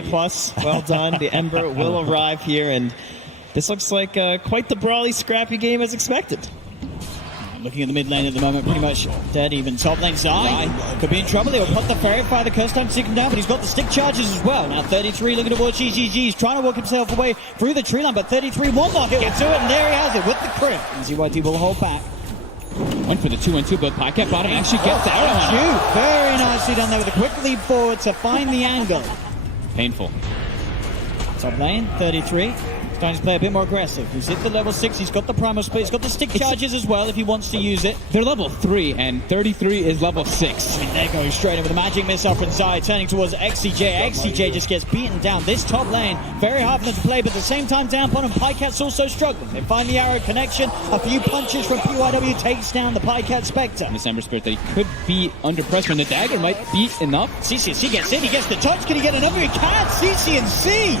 A+, well done. The Ember will arrive here, and this looks like quite the brawly, scrappy game as expected. Looking at the mid lane at the moment, pretty much dead even. Top lane, Zai could be in trouble. He'll put the Fairy Fire, the curse time to take him down, but he's got the stick charges as well. Now 33 looking towards zhizhizhi. He's trying to work himself away through the tree line, but 33, one more hit will do it, and there he has it with the crit. And ZYD will hold back. Went for the 2-1-2, but Pajkatt bottom actually gets the arrow on him. Very nicely done there with a quick leap forward to find the angle. Painful. Top lane, 33. Starting to play a bit more aggressive. He's hit the level 6, he's got the primal split, he's got the stick charges as well if he wants to use it. They're level 3 and 33 is level 6. I mean, they're going straight in with a magic missile from Zai, turning towards XCJ. XCJ just gets beaten down. This top lane, very hard for them to play, but at the same time down upon him, Pajkatt's also struggling. They find the arrow connection, a few punches from PYW takes down the Pajkatt Spectre. This Ember Spirit that he could be under pressure, and the dagger might be enough. CC&C gets in, he gets the touch, can he get another? He can! CC&C!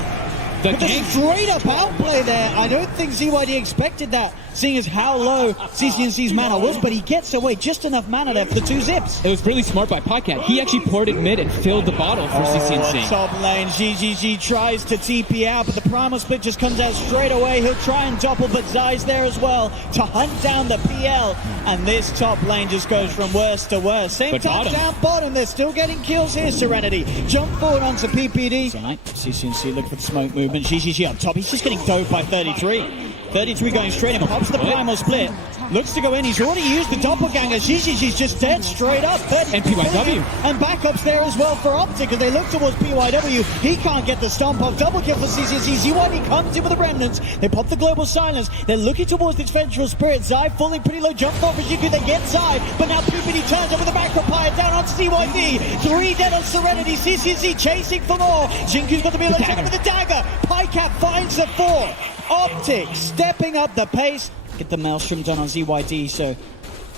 But the straight up outplay there. I don't think ZYD expected that, seeing as how low CC&C's mana was, but he gets away just enough mana there for the 2 zips. It was really smart by Pajkatt. He actually ported mid and filled the bottle for CC&C. Top lane, zhizhizhi tries to TP out, but the primal split just comes out straight away. He'll try and doppel, but Zai's there as well to hunt down the PL. And this top lane just goes from worst to worst. Same but time down bottom, they're still getting kills here. Serenity jump forward onto PPD. CC&C look for the smoke movement. zhizhizhi up top, he's just getting dove by 33. 33 going straight in, pops the primal split, looks to go in, he's already used the doppelganger. zhizhizhi's just dead straight up. And PYW. And backups there as well for OPTIC as they look towards PYW. He can't get the stomp off. Double kill for CC&C. ZYD comes in with the remnants. They pop the global silence. They're looking towards this vengeful spirit. Zai falling pretty low. Jump off for XinQ. They get Zai, but now PPD turns over the macro pyre down onto ZYD. 3 dead on Serenity. CC&C chasing for more. XinQ's got the melee shot with the dagger. Pajkatt finds the 4. OPTIC stepping up the pace. Get the maelstrom done on ZYD, so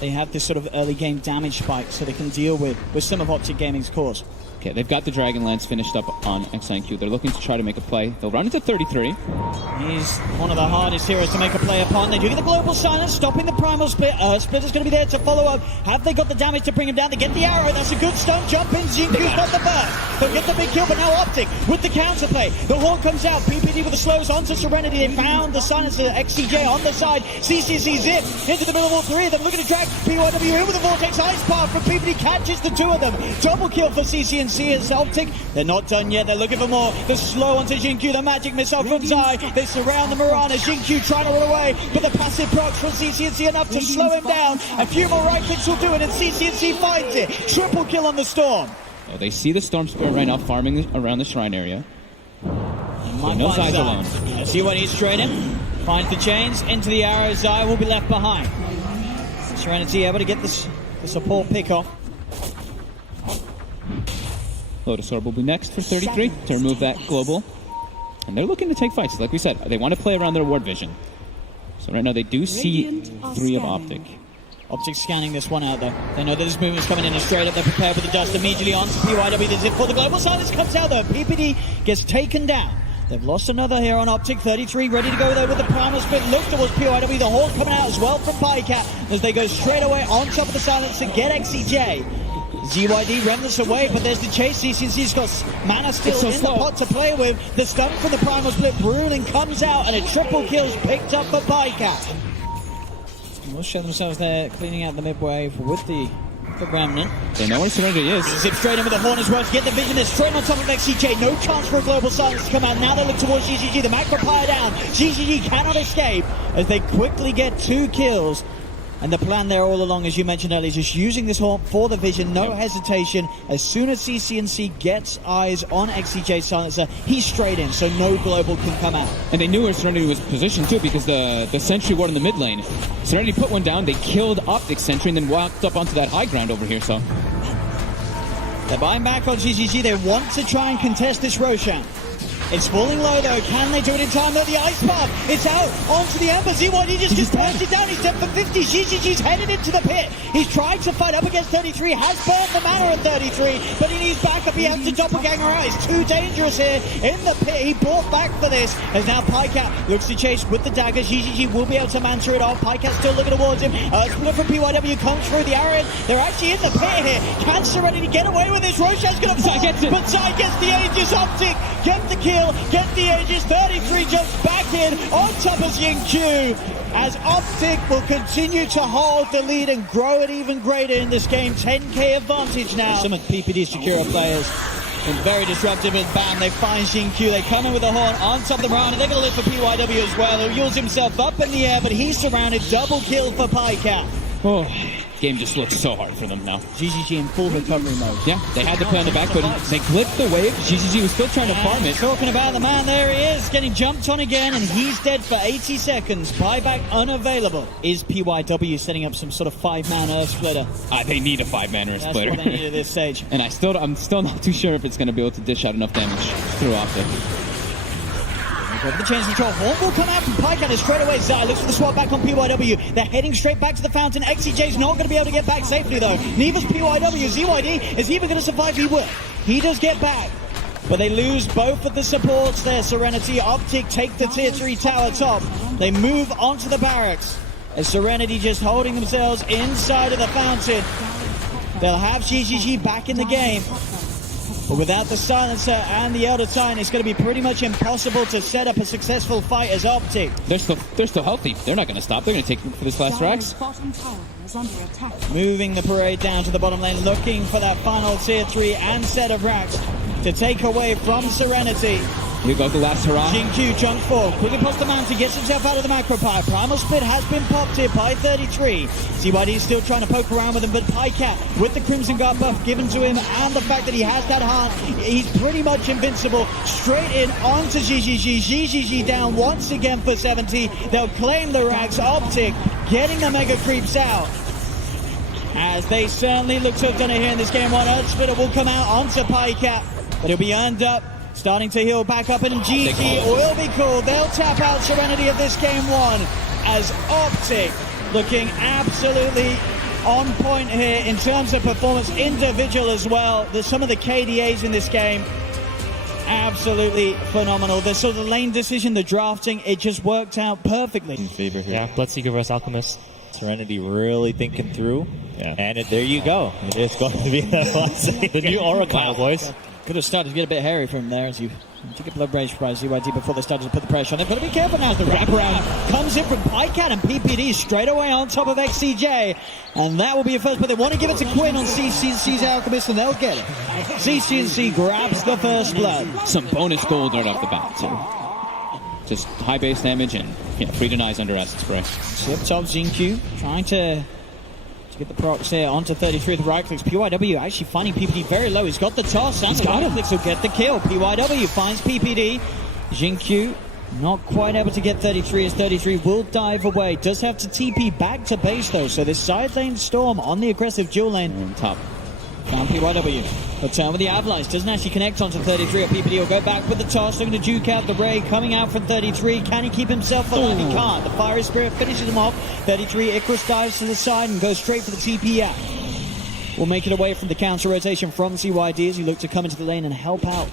they have this sort of early game damage spike so they can deal with some of OPTIC Gaming's cores. Okay, they've got the Dragonlance finished up on XinQ. They're looking to try to make a play. They'll run into 33. He's one of the hardest heroes to make a play upon. They do get the global silence, stopping the primal split. Split is going to be there to follow up. Have they got the damage to bring him down? They get the arrow. That's a good stun jump in. XinQ's got the burst. They'll get the big kill, but now OPTIC with the counterplay. The horn comes out. PPD with the slows onto Serenity. They found the silence to XCJ on the side. CC&C zip into the middle of all 3 of them. Looking to drag PYW in with the Vortex Ice Path from PPD. Catches the 2 of them. Double kill for CC&C as OPTIC. They're not done yet. They're looking for more. The slow onto XinQ. The magic missile from Zai. They surround the Mirana. XinQ trying to run away, but the passive procs from CC&C enough to slow him down. A few more right clicks will do it, and CC&C finds it. Triple kill on the Storm. Oh, they see the Storm Spirit right now farming around the shrine area. No Zai's alone. See what he's straight in. Finds the chains into the arrow. Zai will be left behind. Serenity able to get the support pick off. Lotus Orb will be next for 33 to remove that global. And they're looking to take fights. Like we said, they want to play around their ward vision. So right now they do see 3 of OPTIC. OPTIC scanning this one out though. They know that this movement's coming in and straight up. They're prepared with the dust immediately onto PYW. The zip for the global silence comes out though. PPD gets taken down. They've lost another here on OPTIC. 33 ready to go there with the primal split. Look towards PYW. The horn coming out as well from Pajkatt as they go straight away on top of the silence to get XCJ. ZYD remnants away, but there's the chase. CC&C's got mana still in the pot to play with. The stun from the primal split. Ruling comes out and a triple kill's picked up for Pajkatt. Will show themselves there cleaning out the mid-wave with the remnant. They know where Serenity is. Zip straight in with the horn as well to get the vision. They're straight on top of XCJ. No chance for a global silence to come out. Now they look towards zhizhizhi. The macro pyre down. zhizhizhi cannot escape as they quickly get 2 kills. And the plan there all along, as you mentioned earlier, is just using this horn for the vision, no hesitation. As soon as CC&C gets eyes on XCJ Silencer, he's straight in, so no global can come out. And they knew where Serenity was positioned too, because the sentry ward in the mid lane. Serenity put one down, they killed OPTIC sentry, and then walked up onto that high ground over here, so. They're buying back on zhizhizhi. They want to try and contest this Roshan. It's falling low though. Can they do it in time? The ice path. It's out onto the Ember. ZYD just burst it down. He's dead for 50. zhizhizhi's headed into the pit. He's trying to fight up against 33. Has burned the mana at 33, but he needs backup. He has to doppelganger out. It's too dangerous here in the pit. He brought back for this. As now Pajkatt looks to chase with the dagger. zhizhizhi will be able to mantra it off. Pajkatt still looking towards him. Split from PYW comes through the arrow. They're actually in the pit here. Can Serenity get away with this? Roshan's going to fall. But Zai gets the Aegis. OPTIC get the kill. Get the Aegis. 33 jumps back in on top of XinQ. As OPTIC will continue to hold the lead and grow it even greater in this game. 10k advantage now. Some of PPD's Shakira players been very disruptive, and bam, they find XinQ. They come in with a horn on top of the round, and they're going to live for PYW as well. He'll use himself up in the air, but he's surrounded. Double kill for Pajkatt. Oh, game just looks so hard for them now. zhizhizhi in full recovery mode. Yeah, they had to play on the back, but they clipped the wave. zhizhizhi was still trying to farm it. Talking about the man, there he is, getting jumped on again, and he's dead for 80 seconds. Buyback unavailable. Is PYW setting up some sort of 5-man Earth splitter? They need a 5-man Earth splitter. That's what they need at this stage. And I'm still not too sure if it's going to be able to dish out enough damage through OPTIC. The change control. Horn will come out from Pajkatt and straight away Zai looks for the swap back on PYW. They're heading straight back to the fountain. XCJ's not going to be able to get back safely though. Neither's PYW. ZYD is even going to survive. He will. He does get back. But they lose both of the supports there. Serenity, OPTIC take the tier 3 tower top. They move onto the barracks. As Serenity just holding themselves inside of the fountain. They'll have zhizhizhi back in the game. But without the silencer and the Elder Titan, it's going to be pretty much impossible to set up a successful fight as OPTIC. They're still healthy. They're not going to stop. They're going to take for this last Rax. Moving the parade down to the bottom lane, looking for that final tier 3 and set of Rax to take away from Serenity. Here goes the last hurrah. XinQ jump forward, quickly past the mountain, gets himself out of the macro pie. Primal Split has been popped here by 33. ZYD is still trying to poke around with him, but Pajkatt with the Crimson Guard buff given to him and the fact that he has that heart, he's pretty much invincible. Straight in onto zhizhizhi. zhizhizhi down once again for 70. They'll claim the Rax. OPTIC getting the mega creeps out. As they certainly look to have done it here in this game one. Earth Splitter will come out onto Pajkatt, but he'll be earned up. Starting to heal back up, and GG will be called. They'll tap out Serenity of this game one as OPTIC looking absolutely on point here in terms of performance, individual as well. There's some of the KDAs in this game. Absolutely phenomenal. The sort of lane decision, the drafting, it just worked out perfectly. In favor here. Yeah, Bloodseeker versus Alchemist. Serenity really thinking through. Yeah. And there you go. It's going to be the new Oracle, boys. Could have started to get a bit hairy from there as you took a blood rage by ZYD before they started to put the pressure on. They've got to be careful now as the wraparound comes in from Pajkatt and PPD straight away on top of XCJ. And that will be a first, but they want to give it to Quinn on CC&C's Alchemist, and they'll get it. CC&C grabs the first blood. Some bonus gold right off the bat, too. Just high base damage and free denies under acid spray. Slip top XinQ trying to get the procs here onto 33 with the right clicks. PYW actually finding PPD very low. He's got the toss and the right clicks will get the kill. PYW finds PPD. XinQ not quite able to get 33 as 33 will dive away. Does have to TP back to base though. So this side lane Storm on the aggressive dual lane. On top. Found PYW. But turn with the Avalanche. Doesn't actually connect onto 33 or PPD. Will go back with the toss. Looking to juke out the Ray. Coming out from 33. Can he keep himself alive? He can't. The Fiery Spirit finishes him off. 33. Icarus dives to the side and goes straight for the TP out. Will make it away from the counter rotation from ZYD as he look to come into the lane and help out.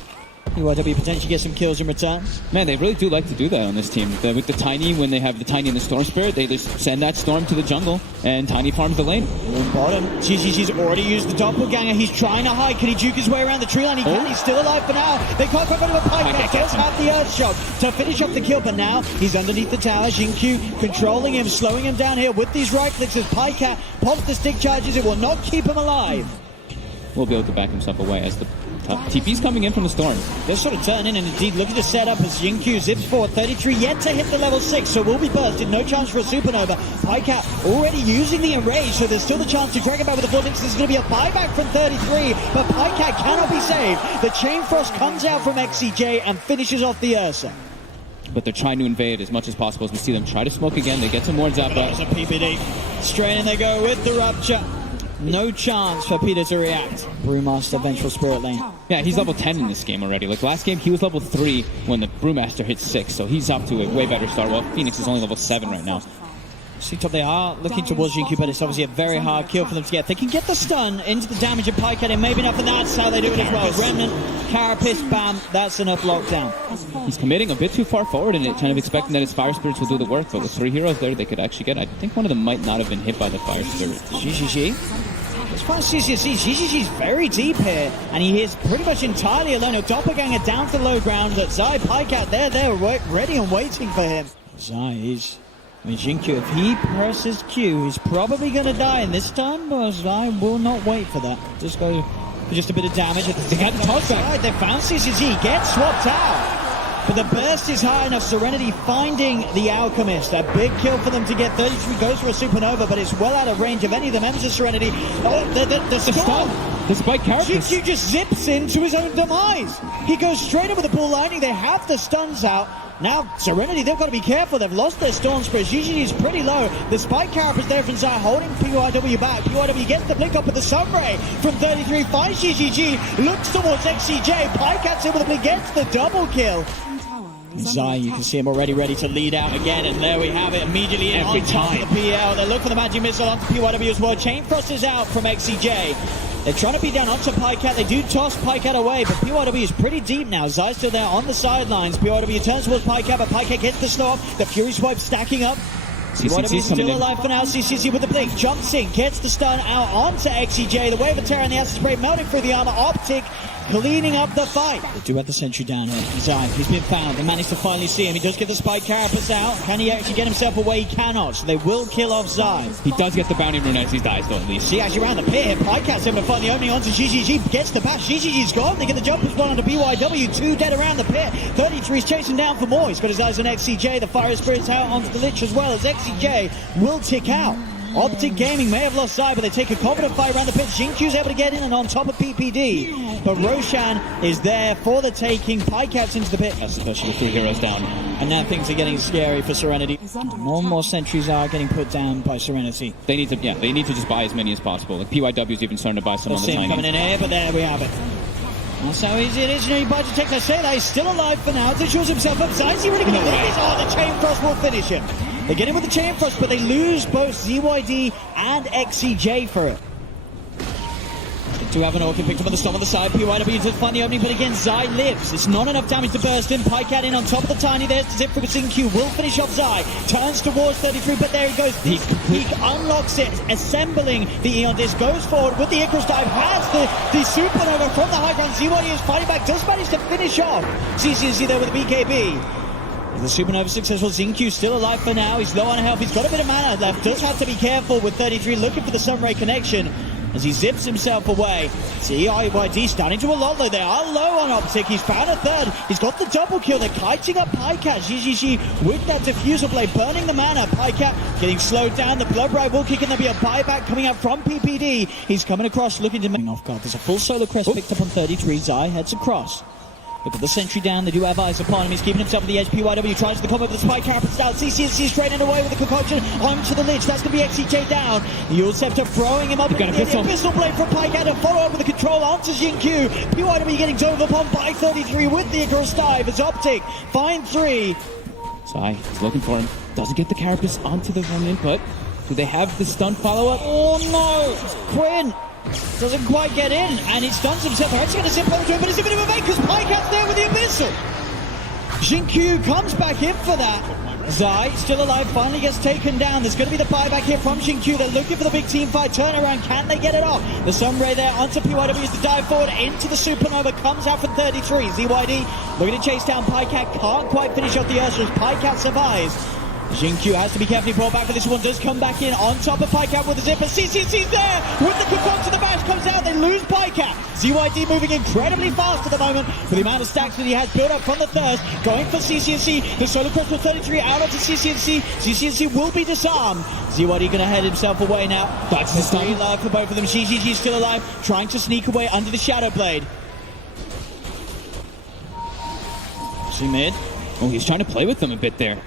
PYW potentially get some kills in return. Man, they really do like to do that on this team. With the Tiny, when they have the Tiny and the Storm Spirit, they just send that Storm to the jungle, and Tiny farms the lane. Bottom. zhizhizhi's already used the doppelganger. He's trying to hide. Can he juke his way around the tree line? He can. He's still alive for now. They can't quite rid of a Pajkatt. Does have the Earth Shock to finish off the kill, but now he's underneath the tower. XinQ controlling him, slowing him down here with these right clicks as Pajkatt pops the stick charges. It will not keep him alive. Will be able to back himself away as the TP's coming in from the Storm. They're sort of turning and indeed looking to set up as XinQ zips forward. 33 yet to hit the level 6, so will be bursted. No chance for a supernova. Pajkatt already using the enrage, so there's still the chance to drag it back with the Vortex. There's going to be a buyback from 33, but Pajkatt cannot be saved. The Chain Frost comes out from XCJ and finishes off the Ursa. But they're trying to invade as much as possible as we see them try to smoke again. They get some more Zappa. There's a PPD. Straight in they go with the Rupture. No chance for Peter to react. Brewmaster, Vengeful Spirit lane. Yeah, he's level 10 in this game already. Like last game, he was level 3 when the Brewmaster hit 6, so he's up to a way better start. Well, Phoenix is only level 7 right now. See, top, they are looking towards XinQ, but it's obviously a very hard kill for them to get. They can get the stun into the damage of Pajkatt, and maybe enough, and that's how they do it as well. Remnant, Carapace, bam, that's enough lockdown. He's committing a bit too far forward in it, kind of expecting that his Fire Spirits will do the work, but with 3 heroes there, they could actually get. I think one of them might not have been hit by the Fire Spirit. zhizhizhi. As far as CC&C, zhizhizhi's very deep here, and he is pretty much entirely alone. A doppelganger down to the low ground, but Zai, Pajkatt, they're ready and waiting for him. Zai is... I mean, XinQ, if he presses Q, he's probably going to die in this time, but Zai will not wait for that. Just go for just a bit of damage. They got the toss back. They found CC&C, gets swapped out. But the burst is high enough. Serenity finding the Alchemist. A big kill for them to get. 33 goes for a Supernova, but it's well out of range of any of the members of Serenity. Oh, the stun. The spike Carapace. XinQ just zips into his own demise. He goes straight over the bull lining. They have the stuns out. Now, Serenity, they've got to be careful. They've lost their Storm Spirit. zhizhizhi is pretty low. The Spike Carapace there from Zai holding PYW back. PYW gets the blink up with the Sunray from 33. Finds zhizhizhi, looks towards XCJ. Pajkatt's in with the blink, gets the double kill. Zai, you can see him already ready to lead out again, and there we have it. Immediately in on top of the PL. They look for the Magic Missile onto PYW as well. Chain Frost is out from XCJ. They're trying to beat down onto Pajkatt. They do toss Pajkatt away, but PYW is pretty deep now. Zai's still there on the sidelines. PYW turns towards Pajkatt, but Pajkatt gets the snap. The Fury Swipe stacking up. PYW is still alive for now. CC&C with the blink. Jumps in, gets the stun out onto XCJ. The Wave of Terror and the Acid Spray melting through the armor. OPTIC cleaning up the fight. They do have the sentry down here. Zai, he's been found. They managed to finally see him. He does get the Spike Carapace out. Can he actually get himself away? He cannot. So they will kill off Zai. He does get the bounty rune as he dies, though, at least. See, actually around the pit here. Pajkatt's able to find the opening onto zhizhizhi. Gets the bash. zhizhizhi's gone. They get the jump as well onto BYW. 2 dead around the pit. 33's chasing down for more. He's got his eyes on XCJ. The Fire Spirit's out onto the Lich as well as XCJ will tick out. OPTIC Gaming may have lost Zai, but they take a confident fight around the pit. XinQ's able to get in and on top of PPD. But Roshan is there for the taking. Pajkatt's into the pit. Especially with 3 heroes down. And now things are getting scary for Serenity. More and more sentries are getting put down by Serenity. They need to just buy as many as possible. Like PYW's even starting to buy some on the see him tiny. coming in here, but there we have it. That's how easy it is. You know, you buy to take. I say that he's still alive for now. To shows himself up. Zai's really going to win this. Oh, the Chain Frost will finish him. They get him with the Chain Frost, but they lose both ZYD and XCJ for it. They do have an Orchid picked up on the stop on the side. PYW does find the opening, but again, Zai lives. It's not enough damage to burst in. Pajkatt in on top of the tiny. There's the zip for XinQ. Will finish off Zai. Turns towards 33, but there he goes. He unlocks it, assembling the Eon Disc. Goes forward with the Icarus Dive. Has the Supernova from the high ground. ZYD is fighting back. Does manage to finish off CC&C there with the BKB. The Supernova successful. XinQ still alive for now. He's low on health. He's got a bit of mana left. Does have to be careful with 33 looking for the Sunray connection as he zips himself away. TI8 starting to a lot low. They are low on OPTIC. He's found a third. He's got the double kill. They're kiting up Pajkatt. zhizhizhi with that diffuser blade burning the mana. Pajkatt getting slowed down. The Blood Ride will kick and there'll be a buyback coming out from PPD. He's coming across looking to make off guard. There's a full solar crest picked up on 33. Zai heads across. Look at the sentry down. They do have eyes upon him. He's keeping himself at the edge. PYW tries to combo with the Spike Carapace out. CC&C straight and away with the concoction onto the Lich. That's going to be XCJ down. The Ult Scepter throwing him up. Got a pistol. Pistol blade from Pajkatt to follow up with the control onto XinQ. PYW getting dove upon by 33 with the Icarus Dive as OPTIC find 3. Zai is looking for him. Doesn't get the Carapace onto the remnant, but do they have the stun follow-up? Oh no! Quinn doesn't quite get in, and he stuns himself. They're actually going to zip onto him, but it's a bit of a fake because Pajkatt's there with the Abyssal. XinQ comes back in for that. Zai, still alive, finally gets taken down. There's going to be the buyback here from XinQ. They're looking for the big team fight turnaround. Can they get it off? The Sunray there onto PYW is to dive forward into the Supernova. Comes out from 33. ZYD looking to chase down Pajkatt. Can't quite finish off the Ursus. Pajkatt survives. XinQ has to be carefully brought back, but this one does come back in on top of Pajkatt with the zipper. CC&C's there with the concoction. The bash comes out. They lose Pajkatt. ZYD moving incredibly fast at the moment for the amount of stacks that he has built up from the thirst. Going for CC&C. The Solar Crystal 33 out onto CC&C. CC&C will be disarmed. ZYD going to head himself away now. That's the stun alive for both of them. zhizhizhi still alive, trying to sneak away under the Shadow Blade. See mid. Oh, he's trying to play with them a bit there.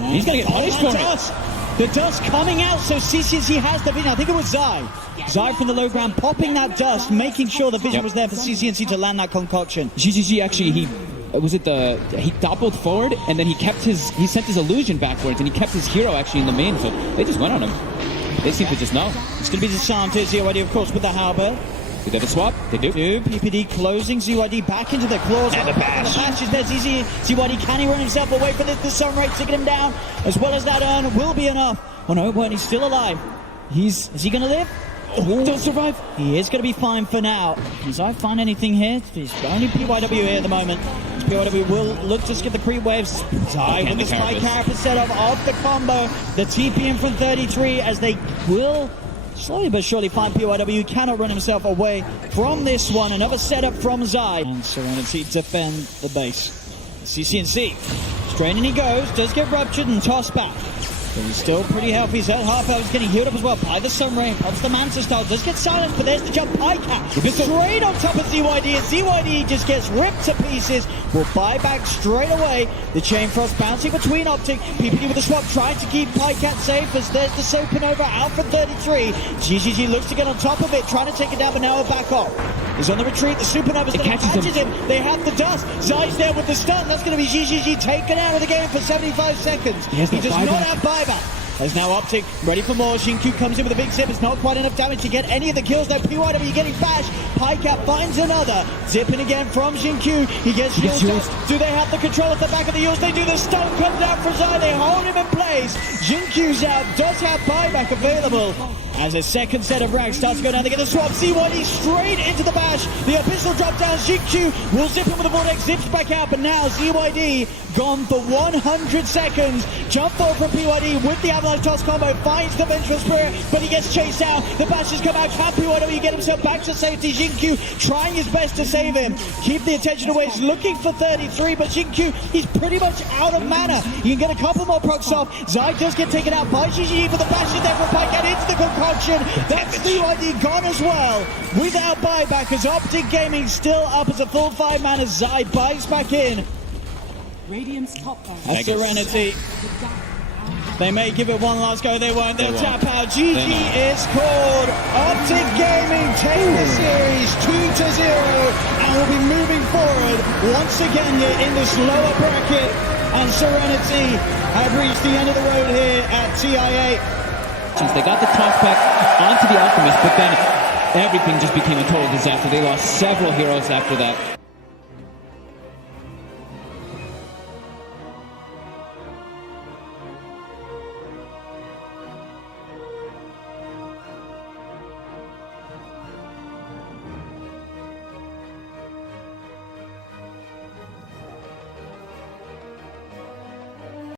He's going to get punished for it. The dust coming out, so CC&C has the vision. I think it was Zai. Zai from the low ground popping that dust, making sure the vision was there for CC&C to land that concoction. zhizhizhi actually, he doubled forward, and then he sent his illusion backwards, and he kept his hero actually in the main, so they just went on him. They seem to just know. It's going to be Desante, ZYD, of course, with the halberd. Do they have a swap? They do. PPD closing ZYD back into the claws. And the bash. The bash is there. ZYD, can he run himself away from this? The Sunray taking him down, as well as that urn will be enough. Oh no, but he's still alive. Is he going to live? Don't survive. He is going to be fine for now. Does I find anything here? He's only PYW here at the moment. PYW will look to skip the creep waves. Zai with the spike carapace set up of the combo. The TP in from 33 as they will slowly but surely find PYW. Cannot run himself away from this one. Another setup from Zai. And Serenity defend the base. CC&C. Straining he goes. Does get ruptured and tossed back. But he's still pretty healthy. His half health is getting healed up as well by the Sunray. Pops the Manta style. Does get silenced, but there's the jump. Pajkatt straight on top of ZYD. And ZYD just gets ripped to pieces. Will buy back straight away. The Chain Frost bouncing between OPTIC. PPD with the swap trying to keep Pajkatt safe as there's the Supernova out for 33. zhizhizhi looks to get on top of it, trying to take it down, but now we're back off. He's on the retreat. The Supernova's still catches him. They have the dust. Zai's there with the stun. That's going to be zhizhizhi taken out of the game for 75 seconds. He does not have buyback. There's now OPTIC ready for more. XinQ comes in with a big zip. It's not quite enough damage to get any of the kills. Now PYW getting bashed. Pajkatt finds another. Zipping again from XinQ. He gets healed. Do they have the control at the back of the heels? They do. The stun comes out for Zai. They hold him in place. XinQ's out. Does have buyback available. As a second set of rags starts to go down, they get the swap. ZYD straight into the bash. The abyssal drop down. XinQ will zip him with the vortex. Zips back out. But now ZYD gone for 100 seconds. Jump forward from PYD with the avalanche toss combo. Finds the vengeful spirit, but he gets chased down. The bash has come out. Can PYW get himself back to safety? XinQ trying his best to save him. Keep the attention away. He's looking for 33, but XinQ, he's pretty much out of mana. He can get a couple more procs off. Zai does get taken out by zhizhizhi, but the bash is there for Pajkatt into the concoction. That's ZYD gone as well. Without buyback, as OPTIC Gaming still up as a full 5-man as Zai buys back in. Radiant's top A Serenity. They may give it one last go, they won't. They'll tap out. GG is called. OPTIC Gaming take the series 2-0 and will be moving forward once again here in this lower bracket. And Serenity have reached the end of the road here at TI8. They got the toss back onto the Alchemist, but then everything just became a total disaster. They lost several heroes after that.